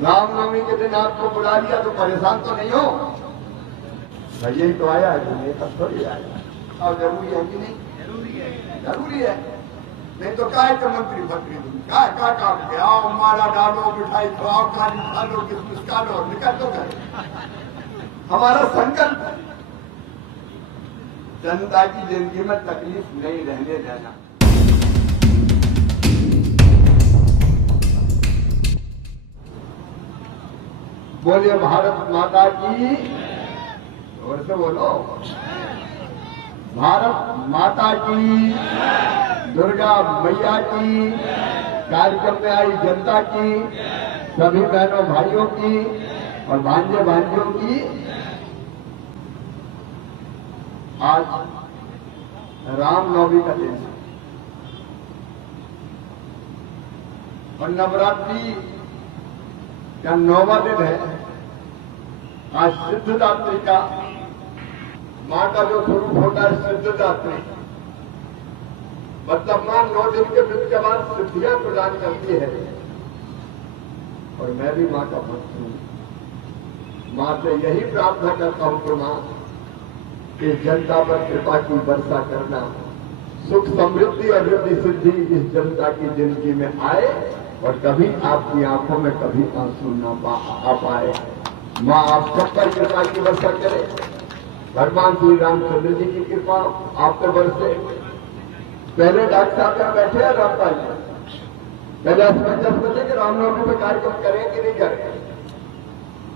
रामनवमी के दिन आपको बुला लिया तो परेशान तो नहीं हो? यही तो आया है, तुम्हें तब थोड़ी आया। और जरूरी है कि नहीं? जरूरी है। नहीं तो क्या है मंत्री फटरी तुम क्या काम के आओ, माला डालो, मिठाई खाओ, काली खा लो, किसमिस खा लो, निकल दो घर। हमारा संकल्प है जनता की जिंदगी में तकलीफ नहीं रहने देना। बोलिए भारत माता की, और से बोलो भारत माता की, दुर्गा मैया की, कार्यक्रम में आई जनता की, सभी बहनों भाइयों की और भांजे भांजियों की। आज रामनवमी का दिन है और नवरात्रि का 9वां दिन है। आज सिद्धदात्री का, मां का जो स्वरूप होता है सिद्धदात्री, मतलब मां 9 दिन के वृत्त के बाद सिद्धियां प्रदान करती है। और मैं भी मां का भक्त हूं। मां से यही प्रार्थना करता हूं कि मां कि जनता पर कृपा की वर्षा करना, सुख समृद्धि और रिद्धि सिद्धि इस जनता की जिंदगी में आए और कभी आपकी आंखों में कभी आंसू न आ पाए। मां आप सब पर कृपा की वर्षा करे। भगवान श्री रामचंद्र जी की कृपा आप पर बरसे। पहले डॉक्टर साहब यहाँ बैठे हैं रामपाल जी, पहले असमंजस बचे कि रामनवमी में कार्यक्रम करें कि नहीं करें।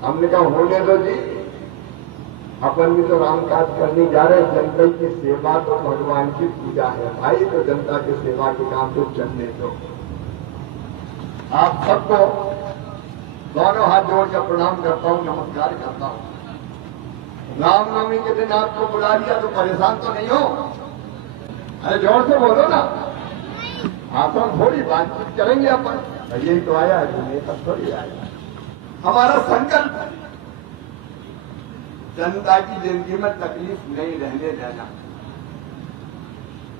हमने कहा होने दो जी, अपन भी तो रामकाज करने जा रहे। जनता की सेवा तो भगवान की पूजा है भाई, तो जनता की सेवा के काम तो चलने दो। आप सबको दोनों हाथ जोड़कर प्रणाम करता हूं, नमस्कार करता हूं। रामनवमी के दिन आपको बुला लिया तो परेशान तो नहीं हो? अरे जोर से बोलो ना, आसन थोड़ी बातचीत करेंगे अपन। यही तो आया है, तुम्हें तब थोड़ी आया। हमारा संकल्प है जनता की जिंदगी में तकलीफ नहीं रहने देना।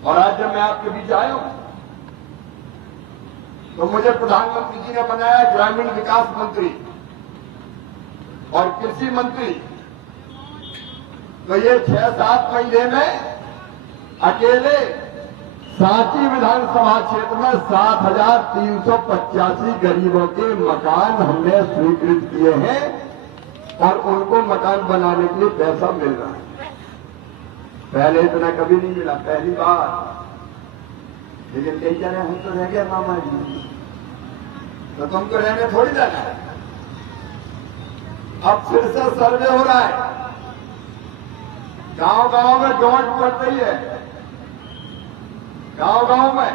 और आज जब मैं आपके बीच आया हूं तो मुझे प्रधानमंत्री जी ने बनाया ग्रामीण विकास मंत्री और कृषि मंत्री। तो ये 6-7 महीने में अकेले सांची विधानसभा क्षेत्र में 7,385 गरीबों के मकान हमने स्वीकृत किए हैं और उनको मकान बनाने के लिए पैसा मिल रहा है। पहले इतना कभी नहीं मिला, पहली बार। लेकिन कई जने हम तो रह गए मामा जी, तो तुमको रहने थोड़ी जाना है। अब फिर से सर्वे हो रहा है, गांव गांव में डोंट पड़ रही है। गांव गांव में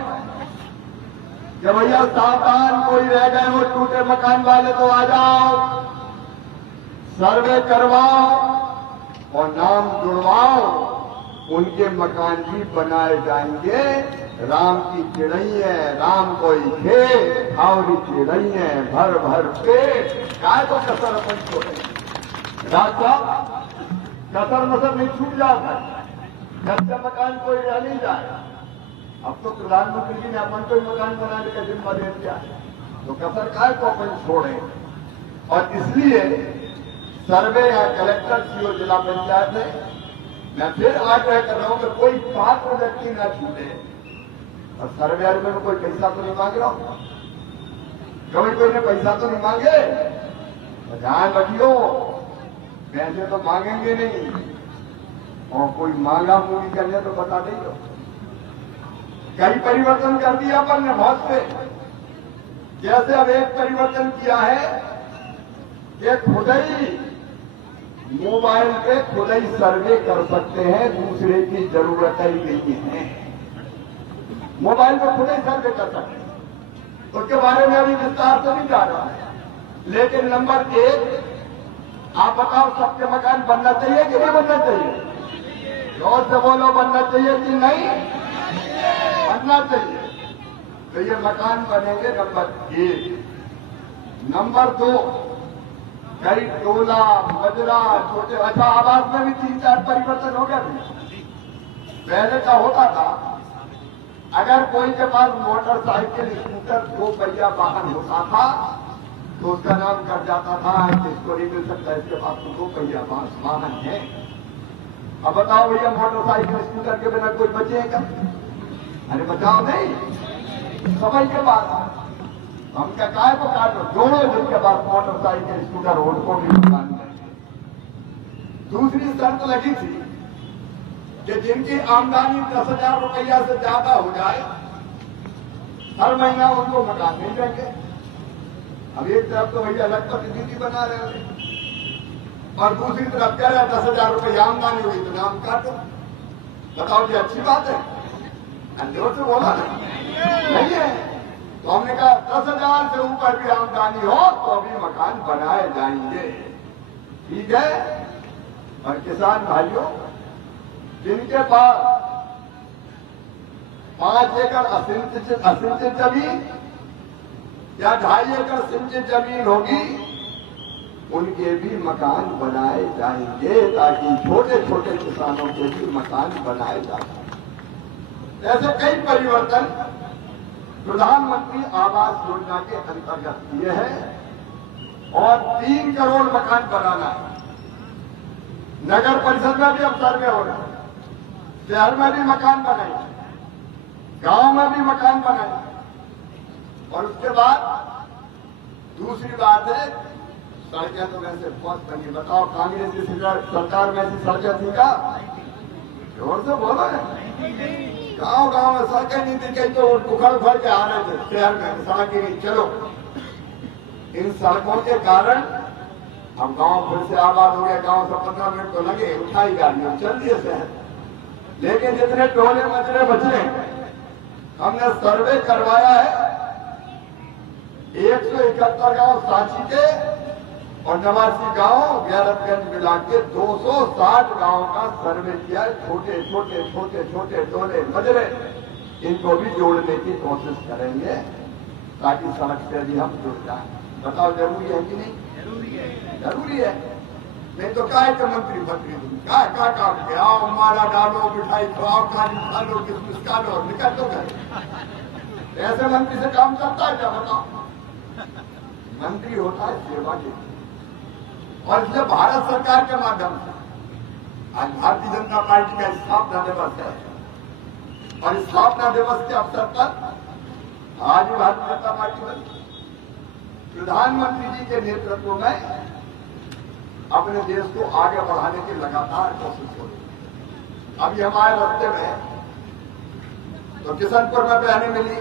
कि भैया सावधान, कोई रह गए हो टूटे मकान वाले तो आ जाओ, सर्वे करवाओ और नाम जुड़वाओ, उनके मकान भी बनाए जाएंगे। राम की चिड़ई है, राम कोई खे और चिड़ई है, भर भर पेट काय तो कसर अपन छोड़े। राजा कसर मसर नहीं छूट जाता, कच्चा मकान कोई रह नहीं जाए। अब तो प्रधानमंत्री जी ने अपन को मकान बनाने का जिम्मा दे दिया, तो कसर काय को अपन छोड़े। और इसलिए सर्वे या कलेक्टर सीओ जिला पंचायत ने, मैं फिर आग्रह कर रहा हूं कि कोई पात्र व्यक्ति न छूटे। और सर्वे में कोई पैसा तो नहीं मांग रहा हूं, कभी कोई ने पैसा तो नहीं मांगे। तो ध्यान रखियो, पैसे तो मांगेंगे नहीं, और कोई मांगा मूवी करने तो बता देंगे। कई परिवर्तन कर दिया अपन ने बहुत से। जैसे अब एक परिवर्तन किया है कि खुद ही मोबाइल पे खुद ही सर्वे कर सकते हैं, दूसरे की जरूरत ही नहीं है। मोबाइल पे खुद ही सर्वे कर सकते हैं, उसके बारे में अभी विस्तार से नहीं जा रहा है। लेकिन नंबर 1, आप बताओ सबके मकान बनना चाहिए कि नहीं बनना चाहिए? जोर से बोलो, बनना चाहिए कि नहीं? बनना चाहिए। तो ये मकान बनेंगे नंबर 1। नंबर 2, कई टोला मजरा छोटे, अच्छा आवास में भी 3-4 परिवर्तन हो गया। पहले का होता था, अगर कोई के पास मोटरसाइकिल स्कूटर 2 पहिया वाहन होता था तो उसका नाम कर जाता था कि इसको नहीं मिल सकता, इसके पास तो 2 पहिया वाहन है। अब बताओ भैया, मोटरसाइकिल स्कूटर के बिना कोई बचे क्या? अरे बचाओ नहीं, सभी के पास। हम क्या काय को काटो, जोड़ो जिनके पास मोटरसाइकिल स्कूटर उनको भी मकान देंगे। दूसरी शर्त लगी थी कि जिनकी आमदनी 10,000 रुपया से ज्यादा हो जाए हर महीना उनको मकान मिल जाएंगे। अब एक तरफ तो भैया लखपति दीदी बना रहे हैं और दूसरी तरफ कह रहे हैं 10,000 रुपया आमदनी होगी तो नाम काटो। बताओ ये अच्छी बात है? अंदर से बोला नहीं है। तो हमने कहा 10,000 से ऊपर भी आमदनी हो तो अभी मकान बनाए जाएंगे, ठीक है। और किसान भाइयों, जिनके पास 5 एकड़ असिंचित जमीन या 2.5 एकड़ सिंचित जमीन होगी, उनके भी मकान बनाए जाएंगे ताकि छोटे छोटे किसानों के भी मकान बनाए जा सकें। ऐसे कई परिवर्तन प्रधानमंत्री आवास योजना के अंतर्गत किए हैं और 3 करोड़ मकान बनाना है। नगर परिषद में भी अब सर्वे हो रहे हैं, शहर में भी मकान बनाए, गांव में भी मकान बनाए। और उसके बाद दूसरी बात है, सड़कें तो वैसे बहुत बनी। बताओ कांग्रेस की सरकार में ऐसी सड़कें थी क्या? जोर से बोलो है। गांव गांव में सड़कें नहीं थी, कहीं तो उखड़ के आ रहे थे शहर में, सड़क ही नहीं। चलो, इन सड़कों के कारण हम गांव फिर से आबाद हो गया। गांव से 15 मिनट तो लगे, उठाई गाड़ियां चल दिए शहर। लेकिन जितने टोले मजरे बचे, हमने सर्वे करवाया है 171 गांव सांची के और 89 गांव गैरतगंज मिला के 260 गांव का सर्वे किया। छोटे छोटे छोटे छोटे टोले मजरे, इनको भी जोड़ने की कोशिश करेंगे ताकि सड़क से भी हम जुड़ जाए। बताओ जरूरी है कि नहीं? जरूरी है। नहीं तो क्या है मंत्री क्या काम किया? आओ माला डालो, मिठाई खाओ, काजू खा लो, किसमिस खा लो, निकल दो घर। ऐसे मंत्री से काम चलता है क्या? बताओ। मंत्री होता है सेवा के लिए। और इसलिए भारत सरकार के माध्यम से आज भारतीय जनता पार्टी का स्थापना दिवस है और स्थापना दिवस के अवसर पर आज भारतीय जनता पार्टी बनी। प्रधानमंत्री जी के नेतृत्व में अपने देश को आगे बढ़ाने की लगातार कोशिश हो रही। अभी हमारे रास्ते में तो किशनपुर में बहने मिली,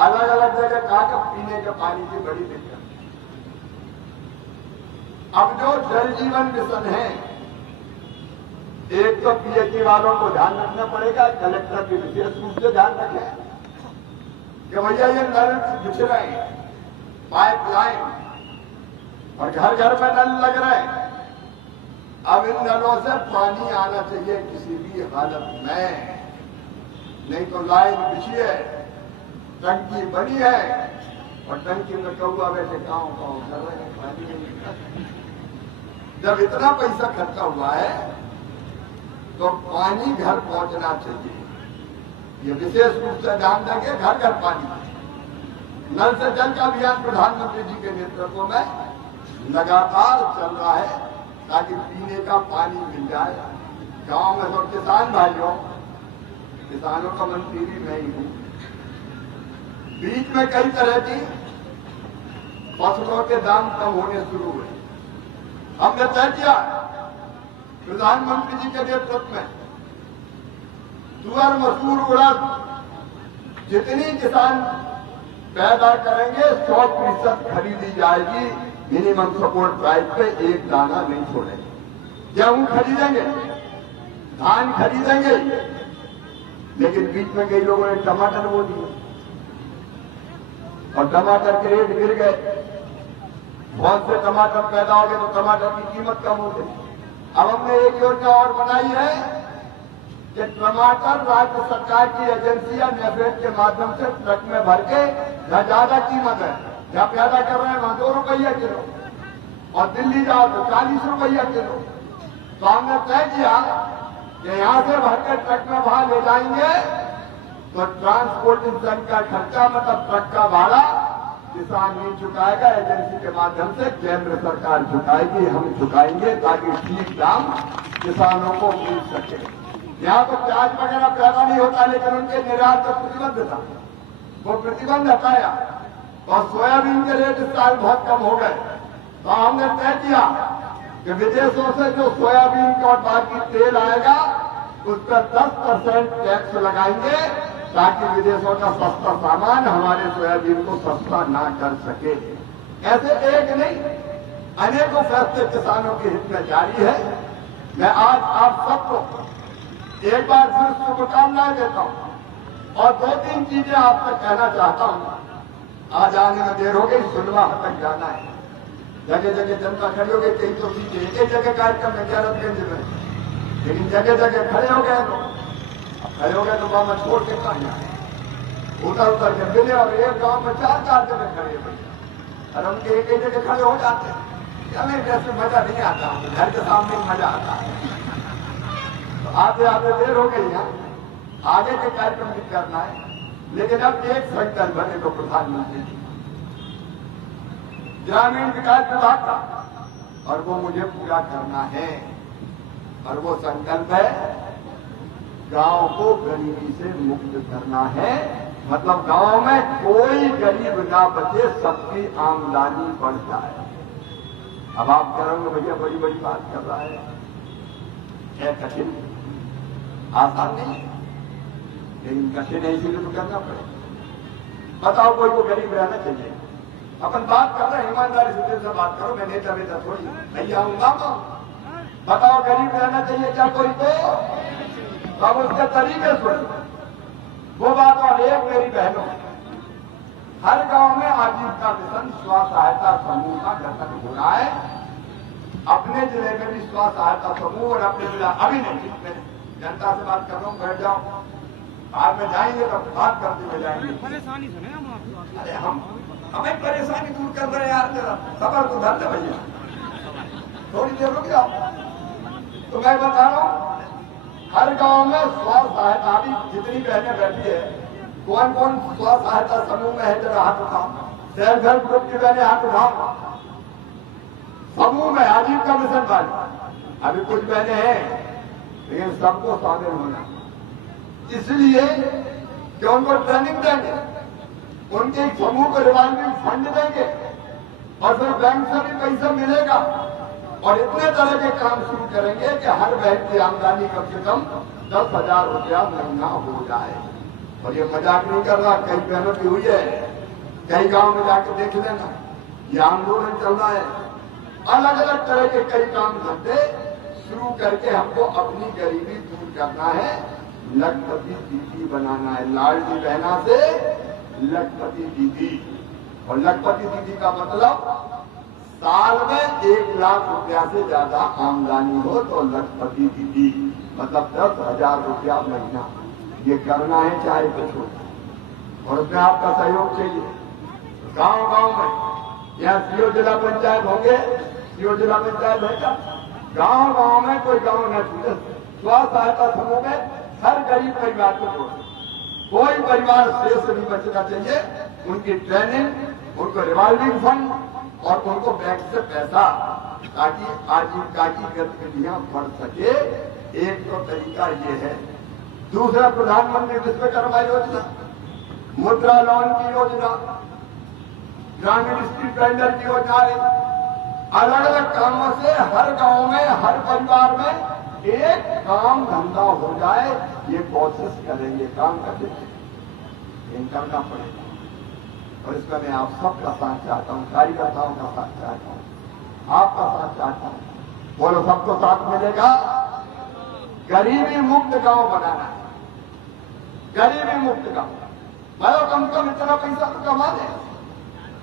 अलग अलग जगह कहा पीने के पानी की बड़ी दिक्कत। अब जो जल जीवन मिशन है, एक तो पीएचई वालों को ध्यान रखना पड़ेगा, कलेक्टर भी विशेष रूप से ध्यान रखें कि भैया ये नल बिछ रहे हैं, पाइपलाइन और घर घर में नल लग रहे हैं। अब इन नलों से पानी आना चाहिए किसी भी हालत में, नहीं तो लाइन बिछी है, टंकी बनी है और टंकी में कौआ वैसे गाँव कर रहे हैं, पानी नहीं। जब इतना पैसा खर्चा हुआ है तो पानी घर पहुंचना चाहिए, ये विशेष रूप से ध्यान देंगे। घर घर पानी, नल से जल का अभियान प्रधानमंत्री जी के नेतृत्व में लगातार चल रहा है ताकि पीने का पानी मिल जाए। गांव में सब किसान भाइयों, किसानों का मंत्री भी मैं ही हूं। बीच में कई तरह की फसलों के दाम कम होने शुरू हुए। हमने तय किया प्रधानमंत्री जी के नेतृत्व में तुअर, मसूर, उड़द जितनी किसान पैदा करेंगे 100% खरीदी जाएगी। मिनिमम सपोर्ट प्राइस पे एक दाना नहीं छोड़ेंगे। गेहूं खरीदेंगे, धान खरीदेंगे, लेकिन बीच में कई लोगों ने टमाटर बोल दिए और टमाटर के रेट गिर गए। बहुत से टमाटर पैदा हो गए तो टमाटर की कीमत कम हो गई। अब हमने एक योजना और बनाई है कि टमाटर राज्य सरकार की एजेंसी या नेफेड के माध्यम से ट्रक में भर के, जहां ज्यादा कीमत है, जहां पैदा कर रहे हैं वहां 2 रुपया किलो और दिल्ली जाओ तो 40 रुपया किलो। तो हमने तय किया कि यहां से भर के ट्रक में वहां ले जाएंगे तो ट्रांसपोर्टेशन का खर्चा, मतलब ट्रक का भाड़ा किसान नहीं झुकाएगा, एजेंसी के माध्यम से केंद्र सरकार झुकाएगी, हम झुकाएंगे ताकि ठीक दाम किसानों को मिल सके। यहाँ तो प्याज वगैरह पैदा नहीं होता, लेकिन उनके निर्यात पर प्रतिबंध था, वो प्रतिबंध हटाया और सोयाबीन के रेट इस साल बहुत कम हो गए। तो हमने तय किया कि विदेशों से जो सोयाबीन और बाकी तेल आएगा उस पर 10% टैक्स लगाएंगे ताकि विदेशों का सस्ता सामान हमारे सोयाबीन को सस्ता ना कर सके। ऐसे एक नहीं, अनेकों फैसले किसानों के हित में जारी है। मैं आज आप सबको एक बार फिर शुभकामनाएं देता हूं और 2-3 चीजें आपसे कहना चाहता हूं। आज आने में देर हो गई, सुनवा तक जाना है, जगह जगह जनता खड़ी हो गई, कहीं तो सीधे एक जगह कार्यक्रम में गैरतगंज में, लेकिन जगह जगह खड़े हो गए। तो खड़े हो गए तो गांव में छोड़ के कहा जाए, उतर के मिले और एक गांव में 4-4 जगह खड़े हो गए और उनके एक जगह खड़े हो जाते हैं। हमें जैसे मजा नहीं आता, घर के सामने मजा आता है। तो आते आते देर हो गई है, आगे के कार्यक्रम भी करना है, लेकिन अब एक संकल्प बने तो प्रधानमंत्री जी ग्रामीण विकास विभाग का, और वो मुझे पूरा करना है। और वो संकल्प है गांव को गरीबी से मुक्त करना है। मतलब गांव में कोई गरीब ना बचे, सबकी आमदनी बढ़ जाए। अब आप करोगे भैया बड़ी बड़ी बात कर रहा है कठिन, आसान नहीं, लेकिन कठिन है, इसीलिए तो करना पड़ेगा। बताओ कोई को गरीब रहना चाहिए? अपन बात कर रहे हैं, ईमानदारी से दिल से बात करो, मैं नेता वेता थोड़ी नहीं आऊंगा। बताओ गरीब रहना चाहिए क्या कोई? तो अब उसके तरीके सुन, वो बात। और एक मेरी बहनों, हर गांव में आजीविका मिशन स्व सहायता समूह का गठन हो रहा है। अपने जिले में भी स्व सहायता समूह, और अपने जिला अभी नहीं, मैं जनता से बात कर रहा हूँ, बैठ जाओ, बाद में जाएंगे तो बात करते हुए जाएंगे। परेशानी सुने हम, अरे हमें परेशानी दूर कर रहे हैं यार, जरा सबर को धर ले भैया, थोड़ी देर रुक जाओ। तो मैं बता रहा हूं, हर गांव में स्व सहायता, भी जितनी बहनें बैठी है, कौन कौन स्व सहायता समूह में है, जरा हाथ उठाओ। सेल्फ हेल्प ग्रुप की बहनें हाथ उठाओ। समूह में आजीविका मिशन वाले अभी कुछ बहनें हैं, लेकिन सबको शामिल होना, इसलिए कि उनको ट्रेनिंग देंगे, उनके एक समूह को रिवॉल्विंग फंड देंगे और फिर बैंक से भी पैसा मिलेगा, और इतने तरह के काम शुरू करेंगे कि हर बहन की आमदनी कम से कम 10,000 रुपया महीना हो जाए। और ये मजाक नहीं कर रहा, कई बहनों की हुई है, कई गांव में जाकर देख लेना, ये आंदोलन चल रहा है। अलग अलग तरह के कई काम धंधे शुरू करके हमको अपनी गरीबी दूर करना है, लखपति दीदी बनाना है, लाडली बहना से लखपति दीदी। और लखपति दीदी का मतलब साल में 1 लाख रुपया से ज्यादा आमदनी हो तो लखपति दीदी, मतलब 10,000 रुपया महीना। ये करना है चाहे कुछ हो, और उसमें आपका सहयोग चाहिए। गांव गांव में यहाँ सीओ जिला पंचायत होंगे, सीओ जिला पंचायत है क्या? गांव गांव में कोई गांव न छूटे, स्व सहायता समूह में हर गरीब परिवार को जोड़े, कोई परिवार शेष नहीं बचना चाहिए। उनकी ट्रेनिंग, उनको रिवॉल्विंग फंड और उनको बैंक से पैसा, ताकि आजीविका की गतिविधियां बढ़ सके। एक तो तरीका ये है। दूसरा, प्रधानमंत्री विश्वकर्मा योजना, मुद्रा लोन की योजना, ग्रामीण स्ट्रीट वेंडर की योजना, अलग अलग कामों से हर गांव में, हर परिवार में एक काम धंधा हो जाए, ये कोशिश करेंगे। काम करते करना पड़ेगा, और इसमें मैं आप सबका साथ चाहता हूँ, कार्यकर्ताओं का साथ चाहता हूँ, आपका साथ चाहता हूँ। बोलो, सबको साथ मिलेगा। गरीबी मुक्त गांव बनाना है, गरीबी मुक्त गांव। भाई कम से कम इतना पैसा तो कमा दे,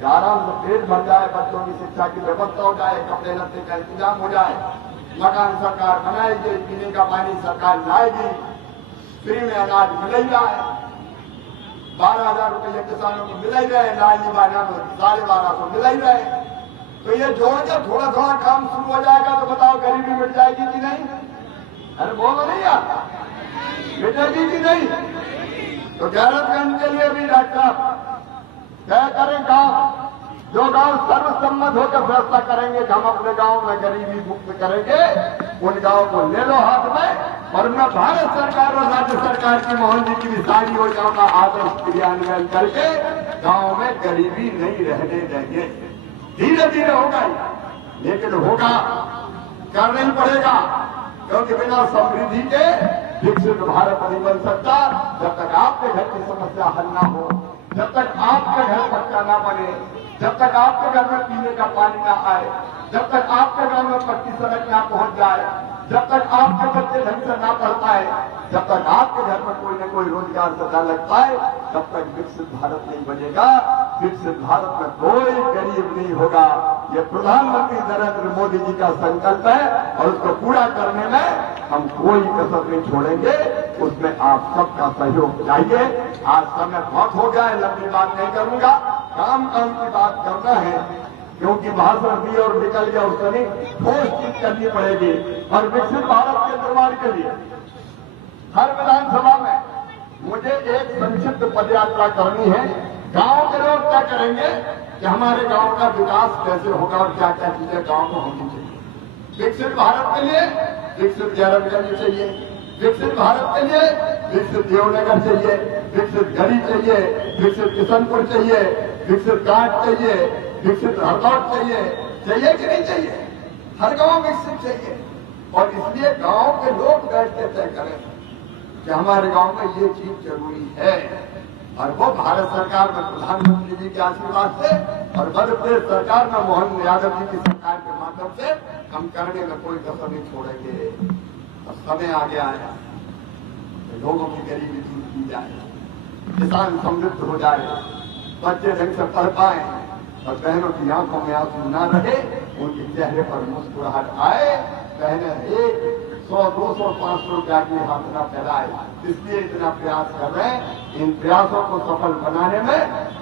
आराम से पेट भर जाए, बच्चों की शिक्षा की व्यवस्था हो जाए, कपड़े लत्ते का इंतजाम हो जाए, मकान सरकार बनाएगी, पीने का पानी सरकार लाएगी, फ्री में अनाज मिल ही रहा है, 12,000 रुपये किसानों को मिल ही रहे, लाली बाना में 12,500 मिल ही रहे। तो ये जोड़ के थोड़ा थोड़ा काम शुरू हो जाएगा तो बताओ गरीबी मिट जाएगी कि नहीं? अरे बोलो नहीं यार, मिटेगी कि नहीं? तो गैरतगंज के लिए भी डॉक्टर तय करें काम, जो गांव सर्वसम्मत होकर फैसला करेंगे कि हम अपने गांव में गरीबी मुक्त करेंगे, उन गांव को ले लो हाथ में और मैं भारत सरकार और राज्य सरकार की मोहन जी की भी सारी योजनाओं का आदर्श क्रियान्वयन करके गांव में गरीबी नहीं रहने देंगे। धीरे धीरे होगा, लेकिन होगा, करना ही पड़ेगा, क्योंकि बिना समृद्धि के विकसित भारत नहीं बन सकता। जब तक आपके घर की समस्या हल ना हो, जब तक आपका घर पक्का ना बने, जब तक आपके घर में पीने का पानी ना आए, जब तक आपके घर में पक्की सड़क ना पहुंच जाए, जब तक आपके बच्चे ढंग से ना पढ़ पाए, जब तक आपके घर में कोई न कोई रोजगार से न लग पाए, तब तक विकसित भारत नहीं बनेगा। विकसित भारत में कोई गरीब नहीं होगा। ये प्रधानमंत्री नरेंद्र मोदी जी का संकल्प है और उसको पूरा करने में हम कोई कसर नहीं छोड़ेंगे। उसमें आप सबका सहयोग चाहिए। आज समय बहुत हो गया है, लंबी बात नहीं करूंगा, काम की बात करना है, क्योंकि भाषण दी और निकल गया, उसको नहीं, ठोस चीज करनी पड़ेगी। और विकसित भारत के निर्माण के लिए हर विधानसभा में मुझे एक संक्षिप्त पदयात्रा करनी है। गांव के लोग क्या करेंगे कि हमारे गांव का विकास कैसे होगा और क्या क्या चीजें गांव में होनी चाहिए। विकसित भारत के लिए विकसित जयरामगंज चाहिए, विकसित भारत के लिए विकसित देवनगर चाहिए, विकसित गढ़ी चाहिए, विकसित किशनपुर चाहिए, विकसित कांट चाहिए, विकसित हरदौत चाहिए, चाहिए कि नहीं चाहिए? हर गांव विकसित चाहिए। और इसलिए गांव के लोग बैठ के तय करें कि हमारे गांव में ये चीज जरूरी है। और वो भारत सरकार में प्रधानमंत्री जी के आशीर्वाद से और मध्य प्रदेश सरकार में मोहन यादव जी की सरकार के माध्यम से हम करने में कोई कसर नहीं छोड़ेंगे। अब समय आ गया है, लोगों की गरीबी दूर की जाए, किसान समृद्ध हो जाए, बच्चे ढंग से पढ़ पाए और बहनों की आंखों में आंसू न रहे, उनके चेहरे पर मुस्कुराहट आए। बहनें 100, 200, 500 रुपया के हाथ न फैलाए। इसलिए इतना प्रयास कर रहे हैं। इन प्रयासों को सफल बनाने में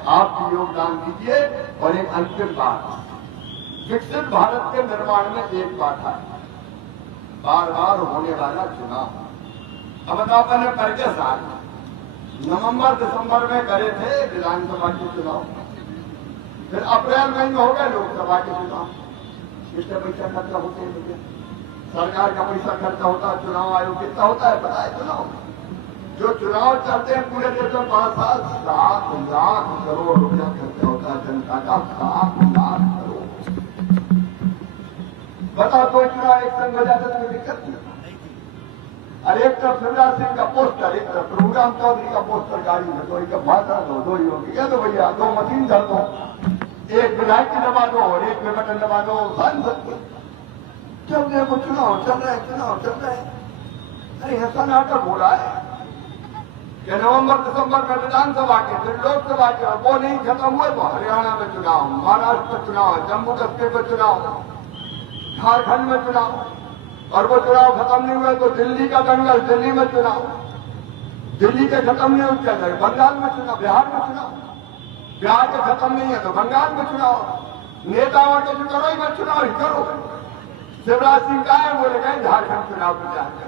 आप भी योगदान दीजिए। और एक अंतिम बात, विकसित भारत के निर्माण में एक बात है, बार बार होने वाला चुनाव। अब आपने पहले साल नवंबर दिसंबर में करे थे विधानसभा के चुनाव, फिर अप्रैल महीने में हो गए लोकसभा के चुनाव। कितने पैसा खर्चा होते हैं? सरकार का पैसा खर्चा होता है, चुनाव आयोग कितना होता है पता है? चुनाव जो चुनाव चलते हैं पूरे देश में 5 साल 7 लाख करोड़ रुपया खर्चा होता है जनता का, 7 लाख करोड़। बताओ, कोई चुनाव एक संग हो जाता है तो दिक्कत नहीं। अरे एक तरफ शिवराज सिंह का पोस्टर, एक तरफ प्रभुराम चौधरी का पोस्टर गाड़ी में, तो एक भाषा दो, दो ही होगी। तो भैया 2 मशीन धर दो, एक विधायक की दबा दो और एक में बटन दबा दो, सांसद चल रहे को चुनाव चल रहे, चुनाव चल रहे। अरे ऐसा नाटक हो रहा है कि नवंबर दिसंबर में विधानसभा के, फिर लोकसभा के, वो नहीं खत्म हुए तो हरियाणा में चुनाव, महाराष्ट्र में चुनाव, जम्मू कश्मीर में चुनाव, झारखंड में चुनाव, और वो चुनाव खत्म नहीं हुए तो दिल्ली का दंगल, दिल्ली में चुनाव, दिल्ली के खत्म नहीं हुए बंगाल में चुनाव, बिहार में चुनाव, बिहार के खत्म नहीं है तो बंगाल में चुनाव। नेताओं के चुनाव में चुनाव ही करो। शिवराज सिंह का है, बोले गए झारखंड चुनाव प्रचार कर,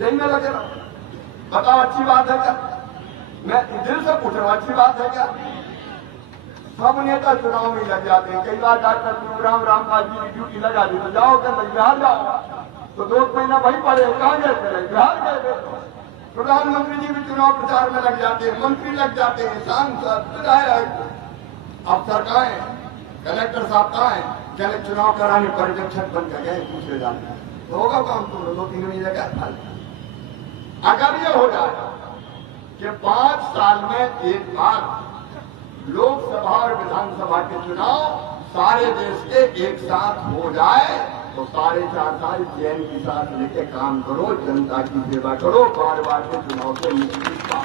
यही में लगे रहो। बताओ अच्छी बात है क्या? मैं दिल से पूछ रहा हूं, अच्छी बात है क्या? सब नेता चुनाव में लग जाते हैं। कई बार डॉक्टर प्रभुराम रामपाल जी की ड्यूटी लगा दी तो जाओ क्या बिहार जाओ, तो 2 महीना वही पड़े, कहाँ गए थे? बिहार गए। प्रधानमंत्री जी भी चुनाव प्रचार में लग जाते हैं, मंत्री लग जाते हैं, सांसद, विधायक, अफसर कहाँ है, कलेक्टर साहब कहाँ है? चले चुनाव कराने पर्यवेक्षक बन कर गए दूसरे जाने, तो होगा काम तो 2-3 महीने का। अगर ये हो जाए कि 5 साल में एक बार लोकसभा और विधानसभा के चुनाव सारे देश के एक साथ हो जाए तो 4.5 साल चैन के साथ लेके काम करो, जनता की सेवा करो, बार बार के चुनाव से मुक्ति पाओ।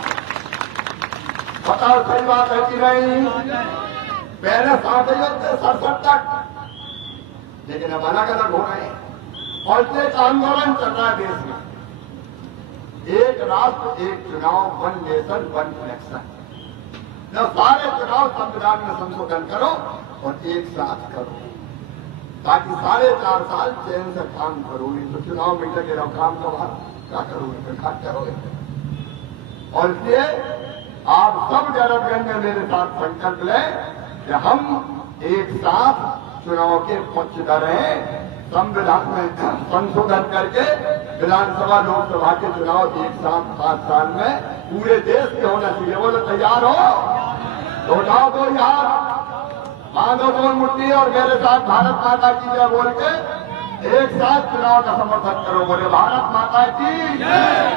बताओ सही बात है कि नहीं? पहले 67 तक, लेकिन अब अलग अलग हो रहे हैं और एक आंदोलन चल रहा है देश में। एक राष्ट्र एक चुनाव, 1 नेशन 1 इलेक्शन। न सारे चुनाव संविधान में संशोधन करो और एक साथ करो, ताकि 4.5 साल चैन से काम करोगे। तो चुनाव में लगे रहो, काम तो क्या करोगे? फिर खाट करोगे। और इसलिए आप सब जयरामगंज में मेरे साथ संकल्प लें कि हम एक साथ चुनाव के पक्षधर हैं। संविधान में संशोधन करके विधानसभा लोकसभा के चुनाव एक साथ 5 साल में पूरे देश के होना चाहिए। बोलो तैयार हो तो उठाओ दो यार, बांधो दो मुट्ठी और मेरे साथ भारत माता की जय बोल के एक साथ चुनाव का समर्थन करो। बोले भारत माता की जय।